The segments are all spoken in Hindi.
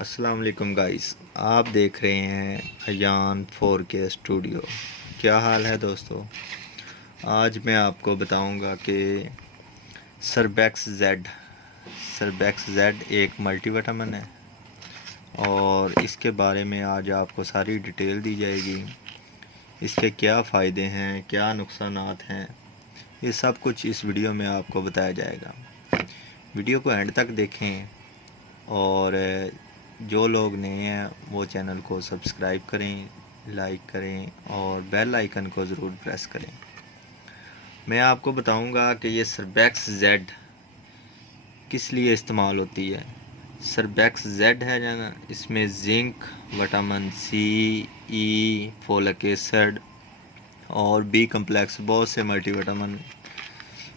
अस्सलाम वालेकुम गाइस, आप देख रहे हैं अयान 4K स्टूडियो। क्या हाल है दोस्तों। आज मैं आपको बताऊंगा कि सरबैक्स जेड एक मल्टीविटामिन है और इसके बारे में आज आपको सारी डिटेल दी जाएगी। इसके क्या फ़ायदे हैं, क्या नुकसानात हैं, ये सब कुछ इस वीडियो में आपको बताया जाएगा। वीडियो को एंड तक देखें और जो लोग नए हैं वो चैनल को सब्सक्राइब करें, लाइक करें और बेल आइकन को ज़रूर प्रेस करें। मैं आपको बताऊंगा कि ये सरबैक्स जेड किस लिए इस्तेमाल होती है। सरबैक्स जेड है ना, इसमें जिंक, विटामिन सी, ई, फोलिक एसिड और बी कम्प्लेक्स बहुत से मल्टीविटामिन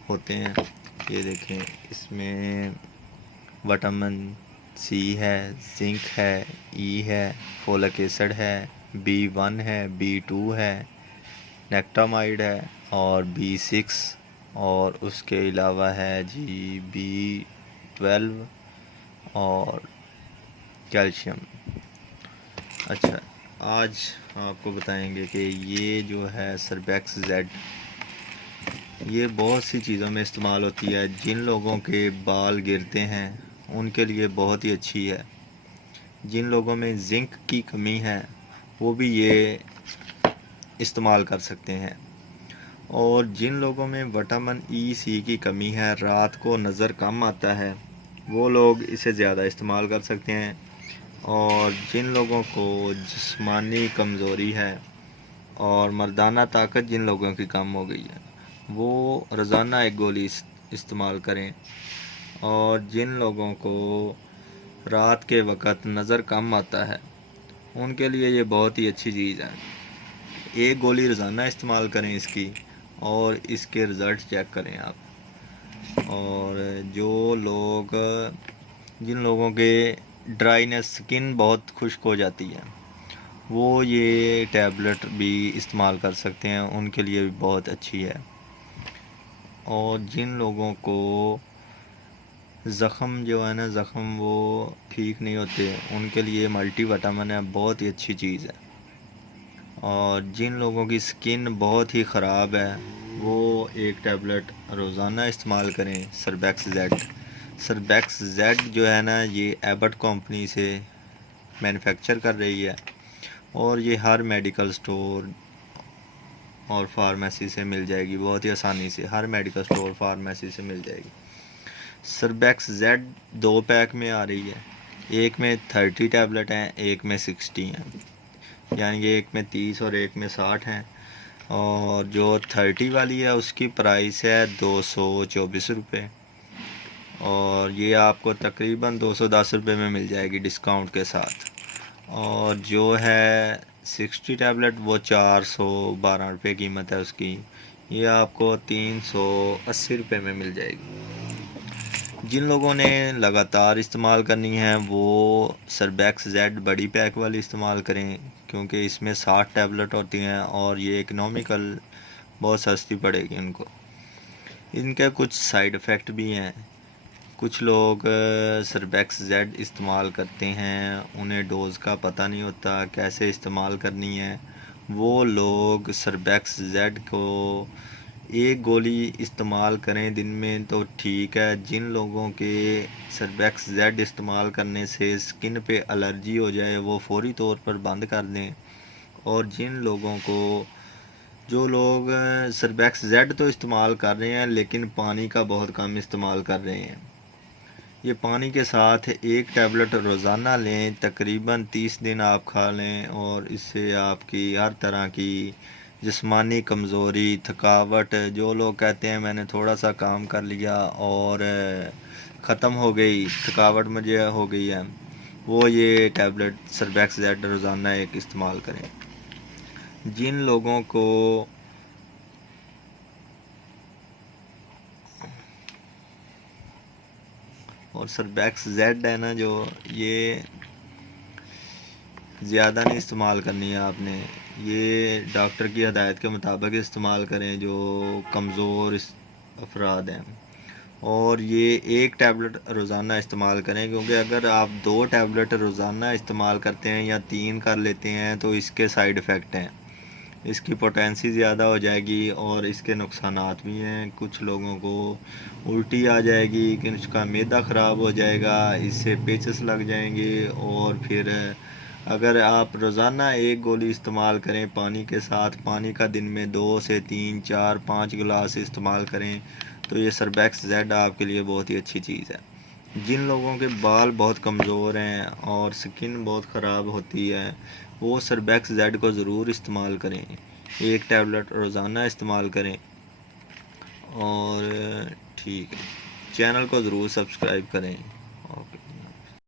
होते हैं। ये देखें, इसमें विटामिन सी है, जिंक है, ई है, फोलिक एसिड है, B1 है, B2 है, नेक्टामाइड है और B6 और उसके अलावा है जी B12 और कैल्शियम। अच्छा, आज आपको बताएंगे कि ये जो है सरबैक्स जेड ये बहुत सी चीज़ों में इस्तेमाल होती है। जिन लोगों के बाल गिरते हैं उनके लिए बहुत ही अच्छी है। जिन लोगों में जिंक की कमी है वो भी ये इस्तेमाल कर सकते हैं, और जिन लोगों में विटामिन ई सी की कमी है, रात को नज़र कम आता है, वो लोग इसे ज़्यादा इस्तेमाल कर सकते हैं। और जिन लोगों को जिस्मानी कमज़ोरी है और मर्दाना ताकत जिन लोगों की कम हो गई है, वो रोज़ाना एक गोली इस्तेमाल करें। और जिन लोगों को रात के वक़्त नज़र कम आता है उनके लिए ये बहुत ही अच्छी चीज़ है। एक गोली रोज़ाना इस्तेमाल करें इसकी और इसके रिज़ल्ट चेक करें आप। और जिन लोगों के ड्राइनेस, स्किन बहुत खुश्क हो जाती है, वो ये टैबलेट भी इस्तेमाल कर सकते हैं, उनके लिए भी बहुत अच्छी है। और जिन लोगों को ज़ख़म जो है ना, ज़ख़म वो ठीक नहीं होते, उनके लिए मल्टीविटामिन है, बहुत ही अच्छी चीज़ है। और जिन लोगों की स्किन बहुत ही ख़राब है वो एक टैबलेट रोज़ाना इस्तेमाल करें, सरबैक्स जेड जो है ना, ये एबट कंपनी से मैन्युफैक्चर कर रही है और ये हर मेडिकल स्टोर और फार्मेसी से मिल जाएगी बहुत ही आसानी से। हर मेडिकल स्टोर, फार्मेसी से मिल जाएगी। सरबैक्स जेड 2 पैक में आ रही है, एक में 30 टैबलेट हैं, एक में 60 हैं, यानी कि एक में 30 और एक में 60 हैं। और जो 30 वाली है उसकी प्राइस है 224 रुपये और ये आपको तकरीबन 210 रुपये में मिल जाएगी डिस्काउंट के साथ। और जो है 60 टैबलेट वो 412 रुपये कीमत है उसकी, ये आपको 380 रुपये में मिल जाएगी। जिन लोगों ने लगातार इस्तेमाल करनी है वो सरबैक्स जेड बड़ी पैक वाली इस्तेमाल करें, क्योंकि इसमें 60 टैबलेट होती हैं और ये इकनॉमिकल बहुत सस्ती पड़ेगी उनको। इनके कुछ साइड इफ़ेक्ट भी हैं। कुछ लोग सरबैक्स जेड इस्तेमाल करते हैं, उन्हें डोज़ का पता नहीं होता कैसे इस्तेमाल करनी है। वो लोग सरबैक्स जेड को एक गोली इस्तेमाल करें दिन में तो ठीक है। जिन लोगों के सरबैक्स जेड इस्तेमाल करने से स्किन पे एलर्जी हो जाए वो फौरी तौर पर बंद कर दें। और जिन लोगों को जो लोग सरबैक्स जेड तो इस्तेमाल कर रहे हैं लेकिन पानी का बहुत कम इस्तेमाल कर रहे हैं, ये पानी के साथ एक टैबलेट रोज़ाना लें, तकरीबन 30 दिन आप खा लें और इससे आपकी हर तरह की जिस्मानी कमज़ोरी, थकावट, जो लोग कहते हैं मैंने थोड़ा सा काम कर लिया और ख़त्म हो गई, थकावट मुझे हो गई है, वो ये टैबलेट सरबैक्स जेड रोज़ाना एक इस्तेमाल करें। जिन लोगों को और सरबैक्स जेड है ना, जो ये ज़्यादा नहीं इस्तेमाल करनी है आपने, ये डॉक्टर की हदायत के मुताबिक इस्तेमाल करें। जो कमज़ोर अफराद हैं और ये एक टैबलेट रोज़ाना इस्तेमाल करें, क्योंकि अगर आप 2 टैबलेट रोज़ाना इस्तेमाल करते हैं या 3 कर लेते हैं तो इसके साइड इफ़ेक्ट हैं। इसकी पोटेंसी ज़्यादा हो जाएगी और इसके नुकसानात भी हैं। कुछ लोगों को उल्टी आ जाएगी, कि उसका मैदा ख़राब हो जाएगा, इससे पेचेस लग जाएंगे। और फिर अगर आप रोज़ाना एक गोली इस्तेमाल करें पानी के साथ, पानी का दिन में 2 से 3 4 5 गिलास इस्तेमाल करें, तो ये सर्बैक्स जेड आपके लिए बहुत ही अच्छी चीज़ है। जिन लोगों के बाल बहुत कमज़ोर हैं और स्किन बहुत ख़राब होती है, वो सर्बैक्स जेड को ज़रूर इस्तेमाल करें। एक टैबलेट रोज़ाना इस्तेमाल करें। और ठीक है, चैनल को ज़रूर सब्सक्राइब करें।